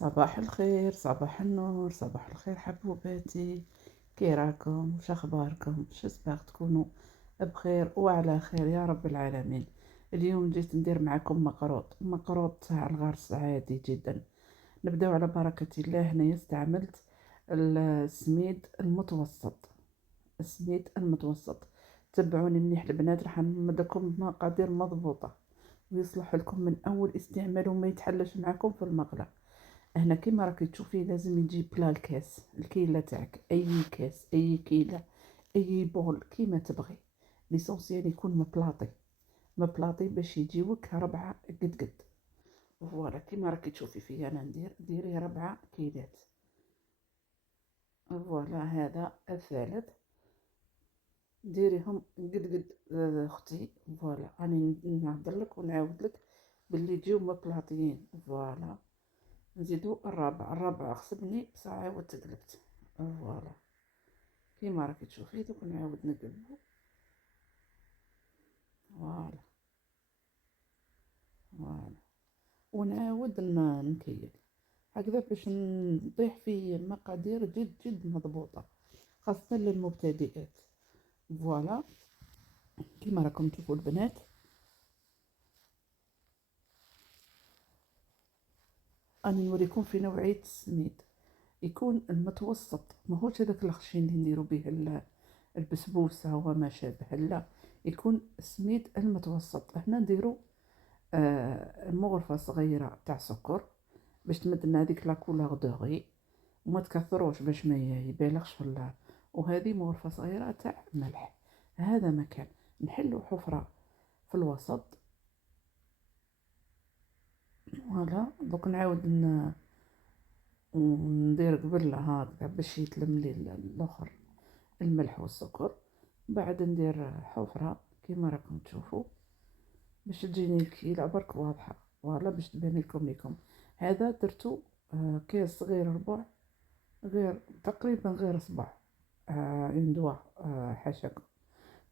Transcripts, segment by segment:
صباح الخير، صباح النور، صباح الخير حبوباتي. كي راكم؟ وش اخباركم؟ جيسبر تكونوا بخير وعلى خير يا رب العالمين. اليوم جيت ندير معكم مقروط تاع الغرس عادي جدا. نبداو على بركة الله. هنايا استعملت السميد المتوسط. السميد المتوسط، تبعوني مليح البنات، راح نمدكم بمقادير مضبوطة ويصلح لكم من اول استعمال وما يتحلش معكم في المقله. هنا كيما راكي تشوفي لازم يجي بلا الكاس، الكيلة تاعك، اي كاس، اي كيلة، اي بول كيما تبغي. ليسونسيال يكون مبلاطي باش يجيوك 4 قد. فوالا كيما راكي تشوفي فيا انا ندير، ديري 4 كيلات. فوالا هذا الثالث، ديريهم قد اختي. فوالا راني نهضرلك ونعاودلك باللي يجيو مبلاطيين. فوالا نزيدو الرابع خصبني بصح عاود تقلبت. فوالا كيما راكي تشوفي دوك نعاود نقلبو. فوالا فوالا ونعاود نكيل هكذا باش نطيح في مقادير جد مضبوطة، خاصة للمبتدئات. فوالا كيما راكم تشوفوا البنات، راني نوريكم في نوعية السميد. يكون المتوسط، ماهوش هذاك الخشين اللي نديرو به البسبوسة وما شابه، لا، يكون السميد المتوسط. هنا نديرو مغرفة صغيرة تاع سكر باش تمدلنا هذيك لا كولور دوغي، وما تكثروش باش ما يبالغش في وهذه مغرفة صغيرة تاع ملح. هذا مكان نحلو حفرة في الوسط. فوالا دوك نعاود ندير قبل هكذا باش يتلم لي الاخر الملح والسكر. بعد ندير حفرة كيما راكم تشوفوا باش تجيني الكيلة برك واضحة. فوالا باش تبان لكم. هذا درتو كاس صغير ربع، غير تقريبا غير صبع، اون دوا، حاشاكم،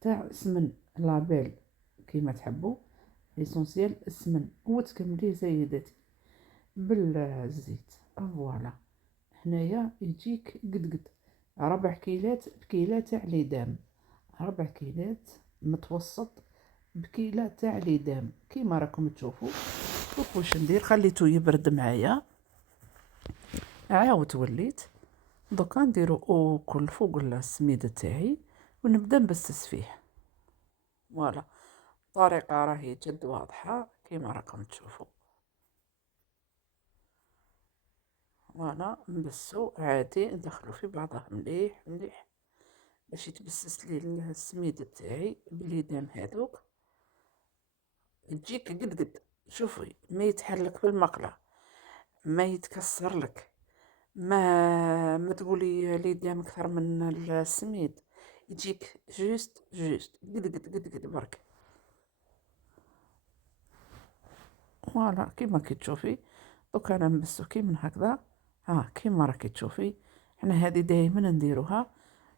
تاع سمن لابيل كيما تحبوا. ليسونسيال السمن، وتكمليه سيداتي بالزيت. فوالا هنايا يجيك قد 4 كيلات بكيلة تاع ليدام، 4 كيلات متوسط بكيلة تاع ليدام كيما راكم تشوفوا. شوفوا واش ندير، خليته يبرد معايا، عاود وليت دوكا نديرو كل فوق السميد تاعي ونبدا نبسس فيه. فوالا الطريقة راهي جد واضحة كيما راكم تشوفوا. فوالا نبسو عادي، ندخلو في بعضه مليح باش يتبسس لي السميد تاعي باليدين هذوك. تجيك قد شوفي، ما يتحرك في المقله، ما يتكسر لك، ما تقولي ليديام اكثر من السميد، يجيك جوست قد برك. فوالا كيما كي تشوفي دوك انا نبسو كي من هكذا. ها كيما راكي تشوفي، حنا هذه دائما نديروها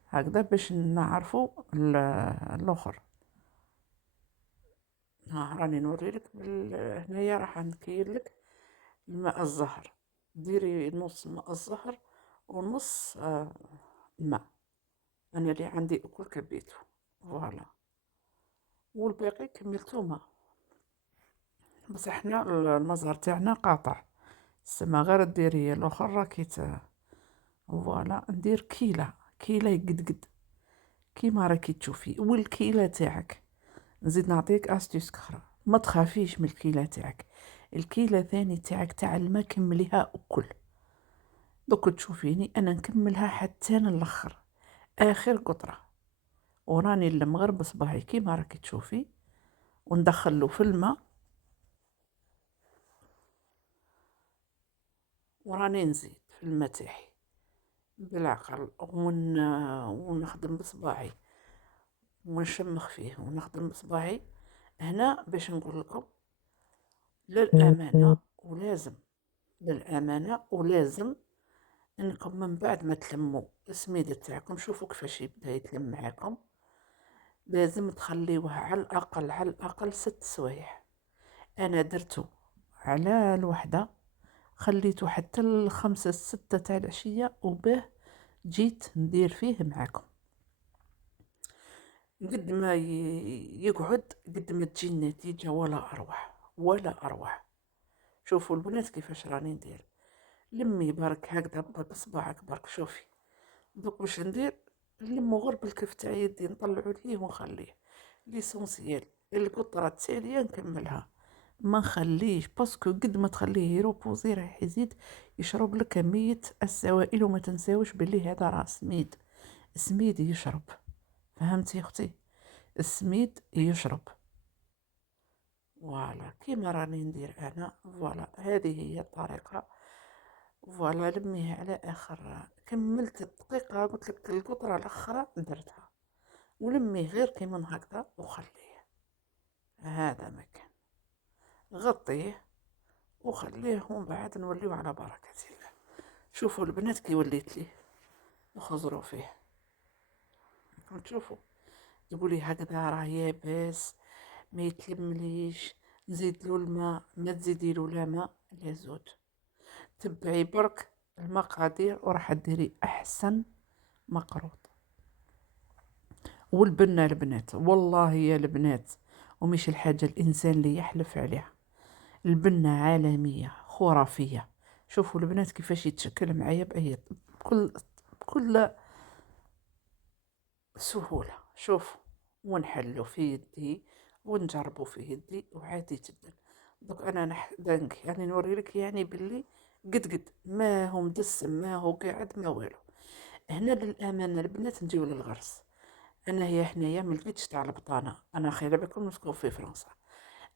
هكذا باش نعرفوا الاخر. ها راني نوريلك هنايا راح نكيلك الماء الزهر. ديري نص ماء الزهر ونص الماء، انا اللي عندي اكل كبيته. فوالا والباقي كملتو ماء، بصح حنا المزهر تاعنا قاطع، سما غير ديري الاخر راكي فوالا ندير كيلة قد كيما راكي تشوفي. والكيلة تاعك نزيد نعطيك استيس اخرى، ما تخافيش من الكيلة تاعك، الكيلة ثاني تاعك تاع الماء كمليها اكل. دوك تشوفيني انا نكملها حتى نلخر اخر قطرة، وراني نلم بصباعي كيما راكي تشوفي، وندخلو في الماء، وراني نزيد في الماء تاعي بالعقل ونخدم بصباعي ونشمخ فيه ونخدم بصباعي. هنا باش نقول لكم للامانه ولازم انكم من بعد ما تلموا السميد تاعكم، شوفوا كيفاش يبدا يتلم معاكم، لازم تخليوه على الاقل 6 سوايع. انا درتو على الوحده خليته حتى الخمسة الستة تاع العشية، وباه جيت ندير فيه معاكم. قد ما يقعد قد ما تجي النتيجة ولا أروع ولا أروع. شوفوا البنات كيفاش راني ندير. لمي برك هكذا بصبعك برك، شوفي دوك باش ندير نلمو غير بالكف تاع يدي، نطلعو ليه ونخليه. ليسونسيال القطرة التالية نكملها، ما نخليش، باسكو قد ما تخليه يروبوزي راح يزيد يشرب لك كمية السوائل. وما تنساوش بلي هذا راه سميد، سميد يشرب، فهمتي يا اختي؟ السميد يشرب. فوالا كيما راني ندير انا، فوالا هذه هي الطريقة. فوالا لميه على اخر، كملت الدقيقة قلت لك القطرة الاخرى درتها، ولميه غير كيما هكذا وخليه. هذا مكان، غطيه وخليه، ومن بعد نوليو على بركة الله. شوفوا البنات كي وليت ليه نخزروا فيه، تشوفوا تقولي هكذا راه يابس ما يتلمليش، نزيدلو الماء، ما تزيديلو لا ماء لا زود. تبعي برك المقادير وراح ديري احسن مقروط. والبنة البنات والله يا البنات، ومش الحاجة الانسان اللي يحلف عليها، البنة عالمية خرافية. شوفوا البنات كيفاش يتشكل معايا بكل سهولة. شوفوا ونحلو في يدي ونجربو في يدي وعادي جدا. دوك انا دانك يعني نوريلك يعني باللي قد ما هو مدسم، ما هو قاعد، ما والو. هنا للامانه البنات نجيو للغرس. انا هي حنايا ما لقيتش تاع البطانه، انا خير بكم نسكن في فرنسا،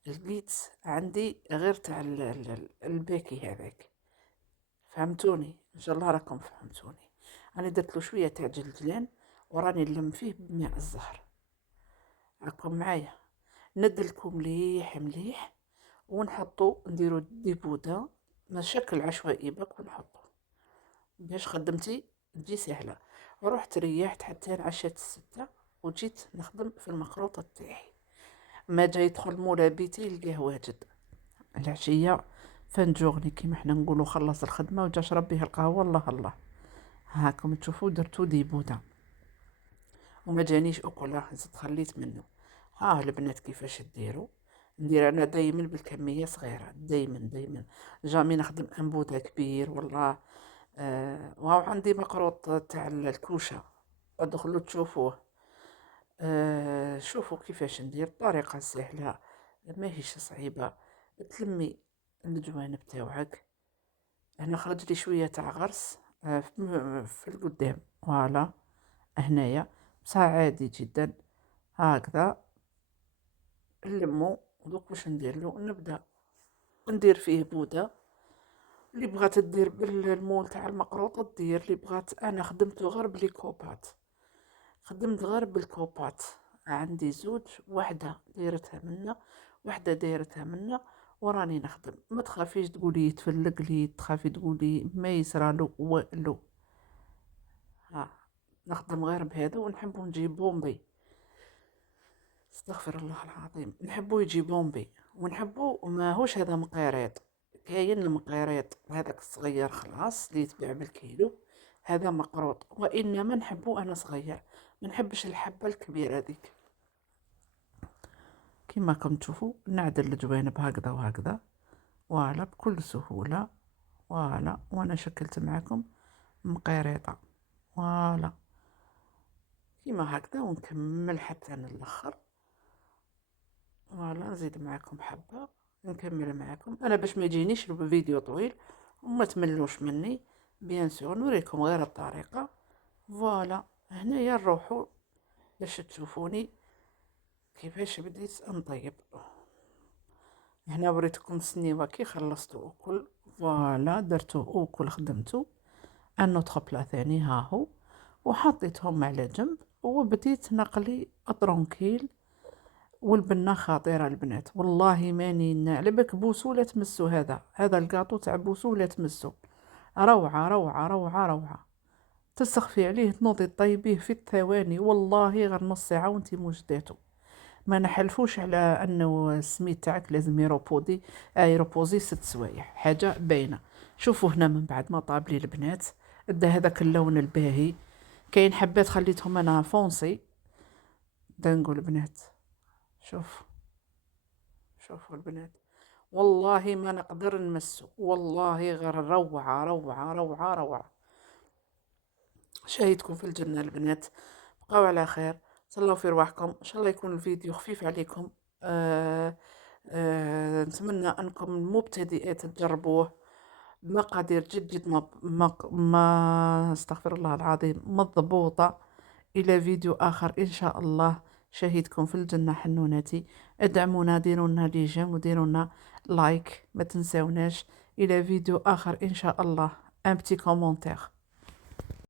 لقيت عندي غير تاع الباكي هذاك، فهمتوني؟ ان شاء الله راكم فهمتوني. انا درت له شويه تاع جلجلان وراني نلم فيه بماء الزهر. راكم معايا؟ ندلكو مليح مليح ونحطو نديرو دي بودا شكل عشوائي بك ونحطو باش خدمتي تجي سهله. رحت ريحت حتى عشات الستة وجيت نخدم في المخروطه تاعي. ما جاي يدخل مولا بيتي يلقاه واجد. العشيه فنجوغني كيما حنا نقولوا خلص الخدمه وجا شرب به القهوه. الله الله، هاكم تشوفوا درتو دي بودا وما جانيش اكله، زدت خليت منه. ها البنات كيفاش ديروا. ندير انا دايما بالكميه صغيره، دايما جامي نخدم انبوذه كبير والله. وهو عندي مقروط تاع الكوشه، ادخلوا تشوفوه. شوفوا كيفاش ندير، طريقه سهله ماهيش صعيبه. تلمي الجوانب تاوعك، هنا خرج لي شويه تاع غرس في القدام، فوالا هنايا بصح عادي جدا. هكذا نلمو دوك واش نديرلو، نبدا ندير فيه بوده. اللي بغات دير بالمول تاع المقروطه دير، اللي بغات. انا خدمته غير بليكوبات، خدمت غير بالكوبات. عندي زوج، وحده دايرتها منا وحده دايرتها منا، وراني نخدم. ما تخافيش تقولي يتفلق لي، تخافي تقولي ما يصرالو والو. ها نخدم غير بهذا. ونحبو نجيب بومبي، استغفر الله العظيم، نحبو يجي بومبي، ونحبو ماهوش هذا مقيريط. كاين المقيريط هذاك الصغير خلاص اللي يتباع بالكيلو، هذا مقروط، وانما نحبو انا صغير، ما نحبش الحبه الكبيره هذيك. كما راكم تشوفوا نعدل الجوانب هكذا وهكذا، فوالا بكل سهوله. فوالا وانا شكلت معكم مقيريطه، فوالا كيما هكذا. ونكمل حتى الاخر، فوالا نزيد معكم حبه، نكمل معكم انا باش ما يجينيش الفيديو طويل وما تملوش مني. بيان سور نوريكم غير الطريقه. فوالا هنايا نروحوا باش تشوفوني كيفاش بديت نطيب. هنا وريتكم السنيوه كي خلصتو اكل، فوالا درتو اكل خدمتو. ان اوتر بلا ثاني ها هو، وحطيتهم على جنب وبديت نقلي ترونكيل. والبنه خطيره البنات والله ماني على بالك بوسو لا تمسو. هذا الكاطو تاع بوسو لا تمسو، روعه روعه روعه روعه. تسخفي عليه تنوضي طيبيه في الثواني، والله غير نص ساعه وانتي موجداتو. ما نحلفوش على انه السميد تاعك لازم يروبوزي 6 سوايع، حاجه باينه. شوفوا هنا من بعد ما طاب لي البنات، ادى هذاك اللون الباهي. كاين حبات خليتهم انا فونسي. دا نقول البنات، شوفوا البنات، والله ما نقدر نمسو، والله غير روعة روعة روعة روعة. شاهدكم في الجنة البنات. بقاو على خير، تهلاو في رواحكم، ان شاء الله يكون الفيديو خفيف عليكم. نتمنى انكم المبتدئات تجربوه بمقادير جد جد ما استغفر الله العظيم مضبوطة. إلى فيديو آخر إن شاء الله. شاهدكم في الجنة حنوناتي. ادعمونا، ديرونا ليجيم وديرونا لايك، ما تنساوناش. إلى فيديو آخر إن شاء الله. ان بتي كومونتير.